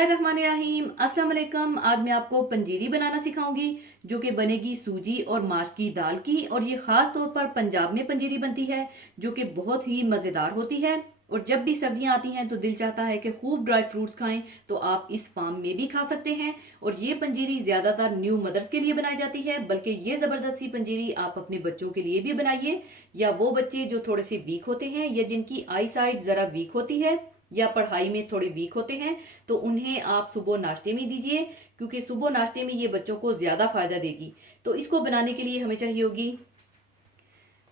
बिस्मिल्लाहिर्रहमानिर्रहीम। अस्सलाम वालेकुम। आज मैं आपको पंजीरी बनाना सिखाऊंगी जो कि बनेगी सूजी और माश की दाल की। और ये ख़ास तौर पर पंजाब में पंजीरी बनती है जो कि बहुत ही मज़ेदार होती है। और जब भी सर्दियां आती हैं तो दिल चाहता है कि खूब ड्राई फ्रूट्स खाएं, तो आप इस फार्म में भी खा सकते हैं। और ये पंजीरी ज़्यादातर न्यू मदर्स के लिए बनाई जाती है, बल्कि ये ज़बरदस्ती पंजीरी आप अपने बच्चों के लिए भी बनाइए, या वो बच्चे जो थोड़े से वीक होते हैं या जिनकी आई साइट ज़रा वीक होती है या पढ़ाई में थोड़े वीक होते हैं, तो उन्हें आप सुबह नाश्ते में दीजिए, क्योंकि सुबह नाश्ते में ये बच्चों को ज़्यादा फ़ायदा देगी। तो इसको बनाने के लिए हमें चाहिए होगी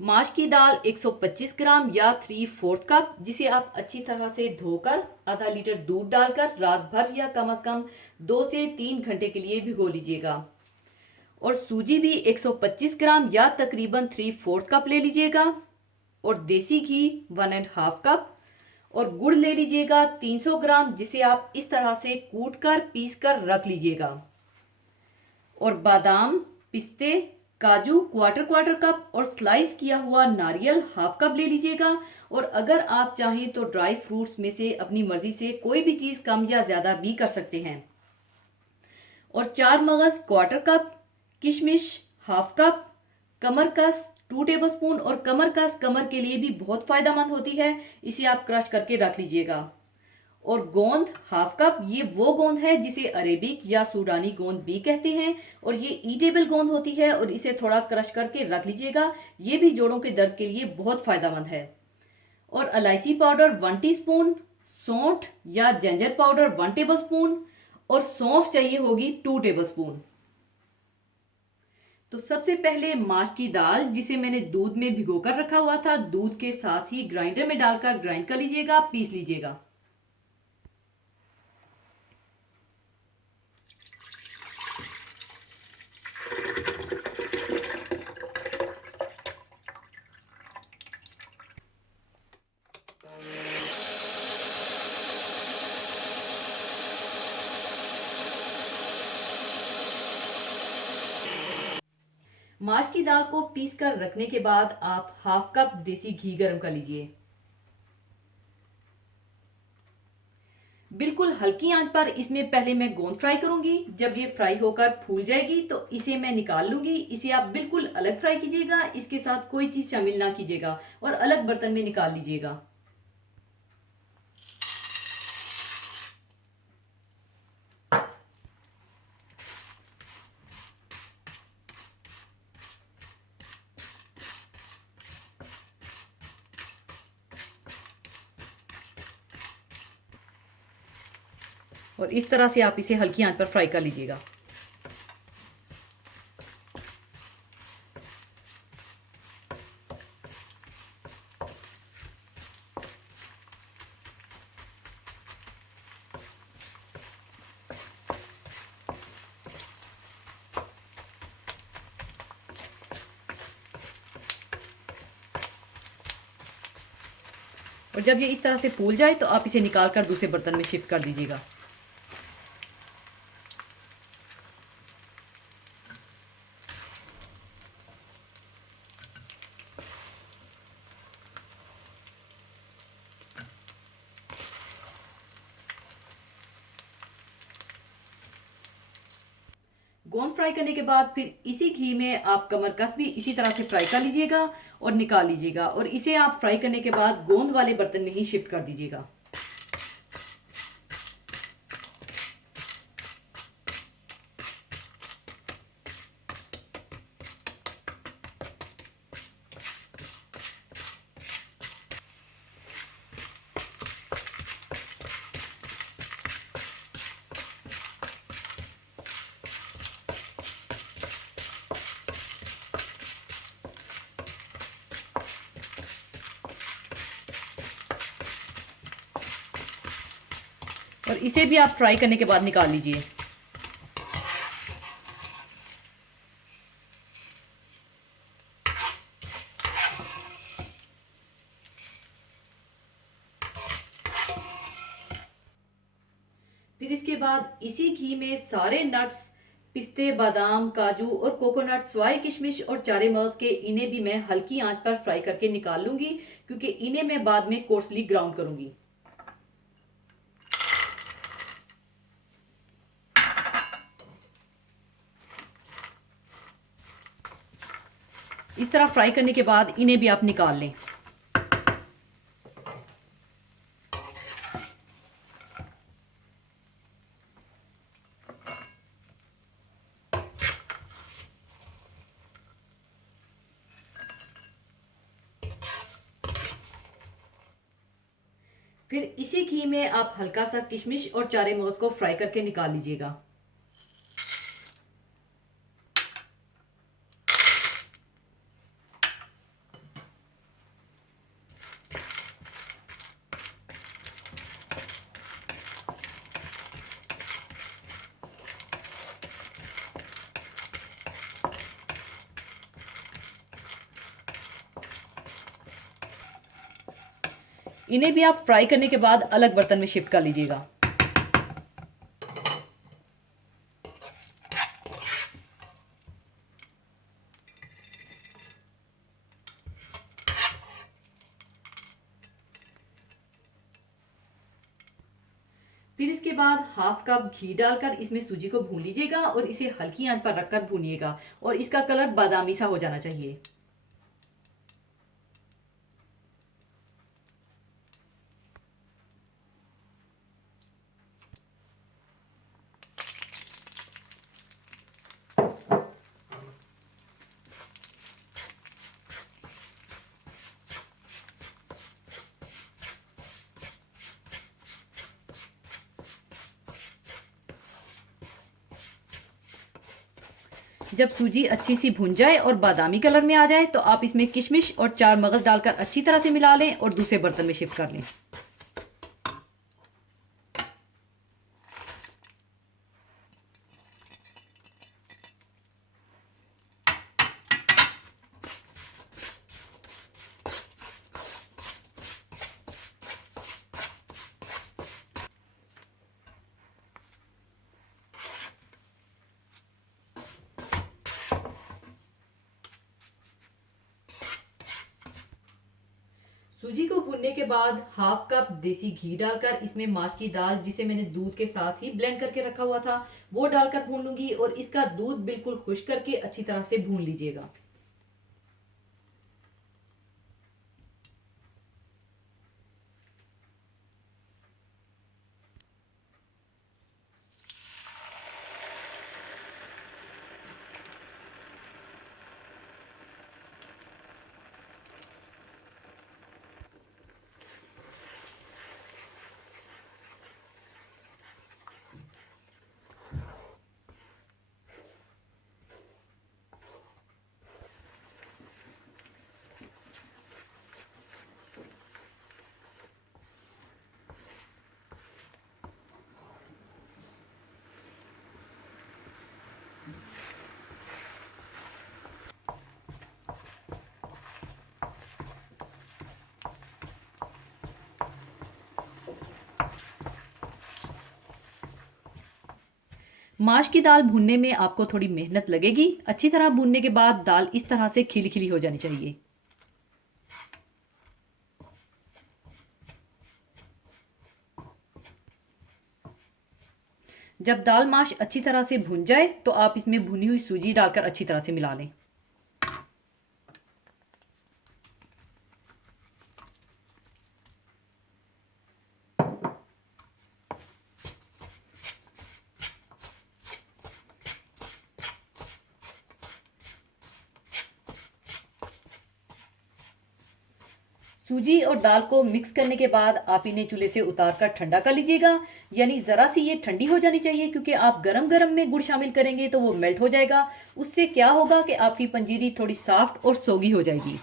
माश की दाल 125 ग्राम या 3/4 कप, जिसे आप अच्छी तरह से धोकर आधा लीटर दूध डालकर रात भर या कम से कम 2 से 3 घंटे के लिए भिगो लीजिएगा। और सूजी भी 125 ग्राम या तकरीबन 3/4 कप ले लीजिएगा। और देसी घी 1.5 कप। और गुड़ ले लीजिएगा 300 ग्राम, जिसे आप इस तरह से कूट कर पीस कर रख लीजिएगा। और बादाम, पिस्ते, काजू क्वार्टर क्वार्टर कप और स्लाइस किया हुआ नारियल 1/2 कप ले लीजिएगा। और अगर आप चाहें तो ड्राई फ्रूट्स में से अपनी मर्जी से कोई भी चीज़ कम या ज़्यादा भी कर सकते हैं। और 4 मगज क्वार्टर कप, किशमिश 1/2 कप, कमरकस 2 टेबलस्पून। और कमरकस कमर के लिए भी बहुत फायदेमंद होती है, इसे आप क्रश करके रख लीजिएगा। और गोंद 1/2 कप, ये वो गोंद है जिसे अरेबिक या सूडानी गोंद भी कहते हैं, और ये ईटेबल गोंद होती है, और इसे थोड़ा क्रश करके रख लीजिएगा। ये भी जोड़ों के दर्द के लिए बहुत फायदेमंद है। और इलायची पाउडर 1 टीस्पून, सौंठ या जिंजर पाउडर 1 टेबलस्पून, और सौंफ चाहिए होगी 2 टेबलस्पून। तो सबसे पहले माश की दाल, जिसे मैंने दूध में भिगोकर रखा हुआ था, दूध के साथ ही ग्राइंडर में डालकर ग्राइंड कर लीजिएगा, पीस लीजिएगा। माश की दाल को पीस कर रखने के बाद आप 1/2 कप देसी घी गर्म कर लीजिए। बिल्कुल हल्की आंच पर इसमें पहले मैं गोंद फ्राई करूंगी। जब ये फ्राई होकर फूल जाएगी तो इसे मैं निकाल लूंगी। इसे आप बिल्कुल अलग फ्राई कीजिएगा, इसके साथ कोई चीज़ शामिल ना कीजिएगा, और अलग बर्तन में निकाल लीजिएगा। और इस तरह से आप इसे हल्की आंच पर फ्राई कर लीजिएगा। और जब ये इस तरह से फूल जाए तो आप इसे निकाल कर दूसरे बर्तन में शिफ्ट कर दीजिएगा। गोंद फ्राई करने के बाद फिर इसी घी में आप कमरकस भी इसी तरह से फ्राई कर लीजिएगा और निकाल लीजिएगा। और इसे आप फ्राई करने के बाद गोंद वाले बर्तन में ही शिफ्ट कर दीजिएगा। और इसे भी आप फ्राई करने के बाद निकाल लीजिए। फिर इसके बाद इसी घी में सारे नट्स, पिस्ते, बादाम, काजू और कोकोनट, स्वाई किशमिश और चारे मगज के इन्हें भी मैं हल्की आंच पर फ्राई करके निकाल लूंगी, क्योंकि इन्हें मैं बाद में कोर्सली ग्राउंड करूंगी। इस तरह फ्राई करने के बाद इन्हें भी आप निकाल लें। फिर इसी घी में आप हल्का सा किशमिश और चारे मगज को फ्राई करके निकाल लीजिएगा। इन्हें भी आप फ्राई करने के बाद अलग बर्तन में शिफ्ट कर लीजिएगा। फिर इसके बाद हाफ कप घी डालकर इसमें सूजी को भून लीजिएगा और इसे हल्की आंच पर रखकर भूनिएगा और इसका कलर बादामी सा हो जाना चाहिए। जब सूजी अच्छी सी भुन जाए और बादामी कलर में आ जाए तो आप इसमें किशमिश और चार मगज डालकर अच्छी तरह से मिला लें और दूसरे बर्तन में शिफ्ट कर लें। सूजी को भूनने के बाद हाफ कप देसी घी डालकर इसमें माश की दाल, जिसे मैंने दूध के साथ ही ब्लेंड करके रखा हुआ था, वो डालकर भून लूंगी और इसका दूध बिल्कुल खुश्क करके अच्छी तरह से भून लीजिएगा। माश की दाल भूनने में आपको थोड़ी मेहनत लगेगी। अच्छी तरह भूनने के बाद दाल इस तरह से खिली खिली हो जानी चाहिए। जब दाल माश अच्छी तरह से भुन जाए तो आप इसमें भुनी हुई सूजी डालकर अच्छी तरह से मिला लें। सूजी और दाल को मिक्स करने के बाद आप इन्हें चूल्हे से उतार कर ठंडा कर लीजिएगा। यानी ज़रा सी ये ठंडी हो जानी चाहिए, क्योंकि आप गरम गरम में गुड़ शामिल करेंगे तो वो मेल्ट हो जाएगा। उससे क्या होगा कि आपकी पंजीरी थोड़ी सॉफ्ट और सोगी हो जाएगी।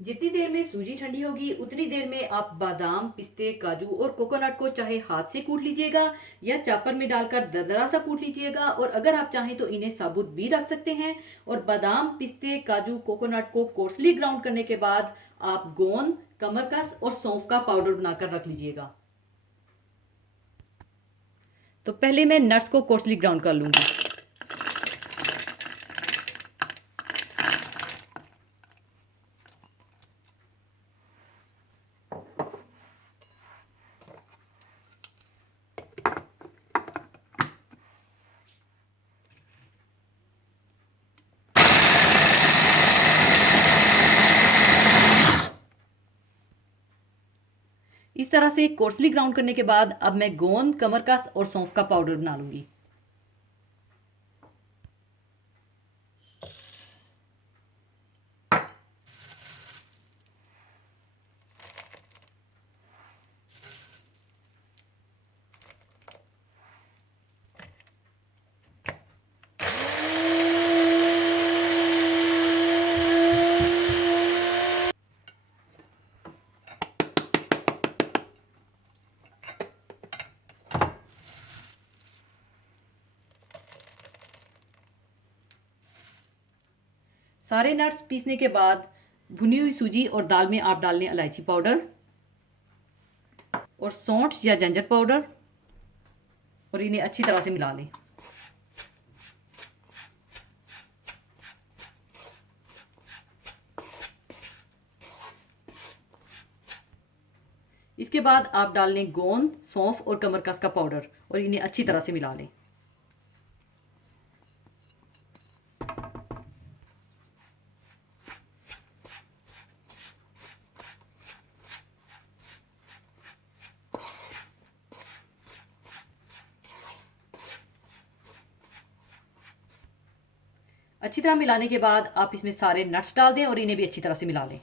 जितनी देर में सूजी ठंडी होगी उतनी देर में आप बादाम, पिस्ते, काजू और कोकोनट को चाहे हाथ से कूट लीजिएगा या चॉपर में डालकर दरदरा सा कूट लीजिएगा, और अगर आप चाहें तो इन्हें साबुत भी रख सकते हैं। और बादाम, पिस्ते, काजू, कोकोनट को कोर्सली ग्राउंड करने के बाद आप गोंद, कमरकस और सौंफ का पाउडर बनाकर रख लीजिएगा। तो पहले मैं नट्स को कोर्सली ग्राउंड कर लूंगी। इस तरह से कोर्सली ग्राउंड करने के बाद अब मैं गोंद, कमरकस और सौंफ का पाउडर बना लूँगी। सारे नट्स पीसने के बाद भुनी हुई सूजी और दाल में आप डाल लें इलायची पाउडर और सौंठ या जिंजर पाउडर और इन्हें अच्छी तरह से मिला लें। इसके बाद आप डाल लें गोंद, सौंफ और कमरकस का पाउडर और इन्हें अच्छी तरह से मिला लें। अच्छी तरह मिलाने के बाद आप इसमें सारे नट्स डाल दें और इन्हें भी अच्छी तरह से मिला लें।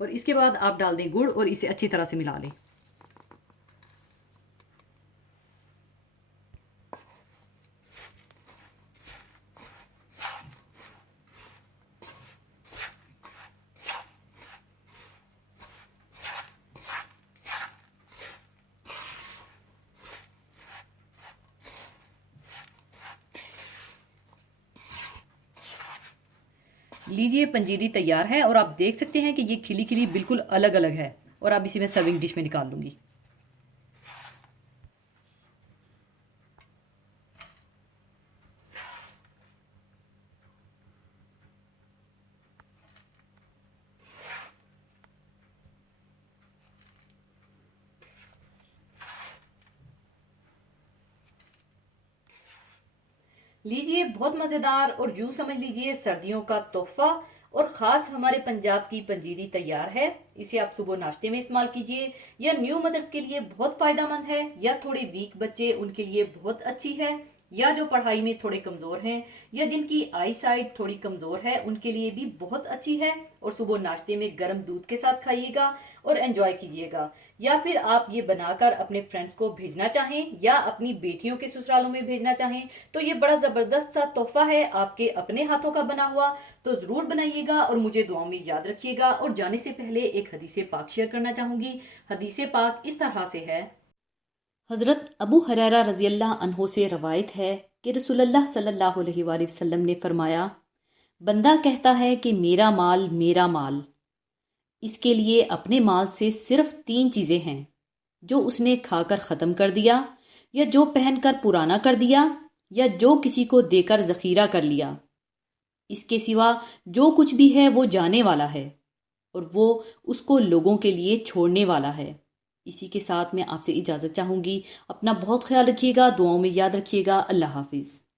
और इसके बाद आप डाल दें गुड़ और इसे अच्छी तरह से मिला लें। लीजिए पंजीरी तैयार है और आप देख सकते हैं कि ये खिली खिली बिल्कुल अलग अलग है और अब इसे मैं सर्विंग डिश में निकाल लूँगी। लीजिए बहुत मज़ेदार और यूँ समझ लीजिए सर्दियों का तोहफा और ख़ास हमारे पंजाब की पंजीरी तैयार है। इसे आप सुबह नाश्ते में इस्तेमाल कीजिए या न्यू मदर्स के लिए बहुत फ़ायदेमंद है या थोड़े वीक बच्चे उनके लिए बहुत अच्छी है या जो पढ़ाई में थोड़े कमज़ोर हैं या जिनकी आई साइट थोड़ी कमज़ोर है उनके लिए भी बहुत अच्छी है। और सुबह नाश्ते में गर्म दूध के साथ खाइएगा और एंजॉय कीजिएगा। या फिर आप ये बनाकर अपने फ्रेंड्स को भेजना चाहें या अपनी बेटियों के ससुरालों में भेजना चाहें तो ये बड़ा ज़बरदस्त सा तोहफा है आपके अपने हाथों का बना हुआ। तो ज़रूर बनाइएगा और मुझे दुआओं में याद रखिएगा। और जाने से पहले एक हदीस पाक शेयर करना चाहूँगी। हदीस पाक इस तरह से है। हज़रत अबू हुरैरा रज़ी अल्लाह अन्हो से रवायत है कि रसूलुल्लाह सल्लल्लाहु अलैहि वसल्लम ने फरमाया, बंदा कहता है कि मेरा माल, इसके लिए अपने माल से सिर्फ 3 चीज़ें हैं, जो उसने खाकर ख़त्म कर दिया या जो पहनकर पुराना कर दिया या जो किसी को देकर ज़ख़ीरा कर लिया। इसके सिवा जो कुछ भी है वो जाने वाला है और वो उसको लोगों के लिए छोड़ने वाला है। इसी के साथ मैं आपसे इजाज़त चाहूँगी। अपना बहुत ख्याल रखिएगा, दुआओं में याद रखिएगा। अल्लाह हाफिज़।